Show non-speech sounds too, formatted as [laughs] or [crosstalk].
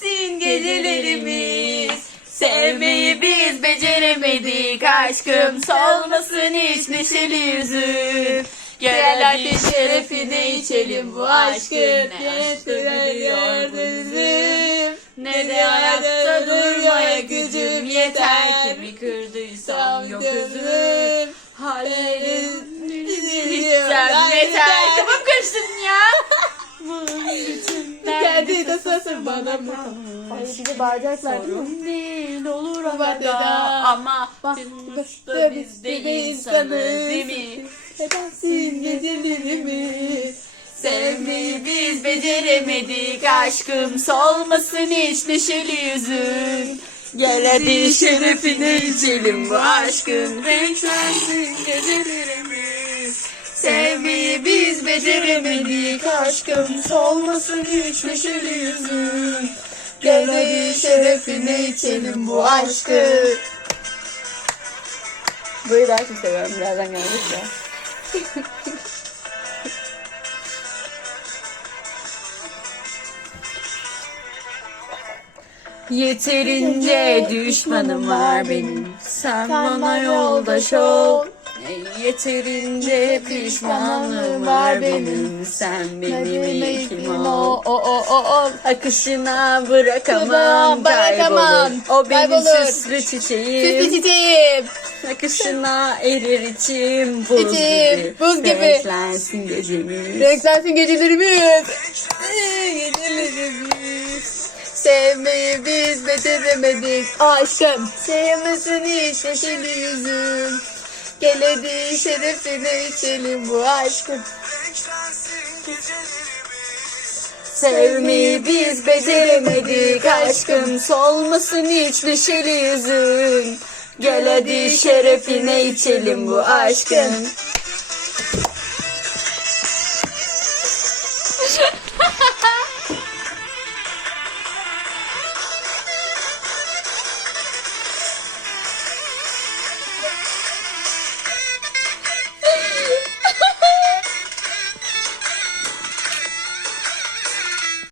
Sin gecelerimiz Sevmeyi biz beceremedik. Aşkım solmasın hiç neşeli yüzün. Gel hadi şerefine içelim bu aşkın. Ne aşkı bizim? Ne de ayakta durmaya gücüm yeter. Kimi kırdıysam yok özür Hallerin Sen yeter Kafam karıştırdın ya Kendi de sası bana mı? Ay bir de bağıracaklar değil mi? Değil olur arada da, ama bak da biz de insanız değil mi? Edersin gecelerimi. Sevmeyi biz beceremedik. Aşkım solmasın hiç neşeli yüzün. Gel hadi şerefine içelim bu aşkın. Renklensin biz beceremedik aşkım. Solmasın hiç neşeli yüzün. Gel hadi şerefine içelim bu aşkı. Burayı daha çok seviyorum. Birazdan geldik ya. [laughs] Yeterince düşmanım var benim. Sen bana yoldaş ol Yeterince pişmanlığım var benim Sen benim ilkim ol O o o o. Akışına bırakamam kaybolur O benim kaybolur. süslü çiçeğim Süslü çiçeğim. Akışına erir içim buz İçim, gibi buz gibi. Renklensin gecemiz Renklensin gecelerimiz. Gecelerimiz. Sevmeyi biz beceremedik aşkım. Sevmesin hiç neşeli yüzün. Gel hadi şerefine içelim bu aşkın. Sevmeyi biz beceremedik aşkım Solmasın hiç neşeli yüzün. Gel hadi şerefine içelim bu aşkın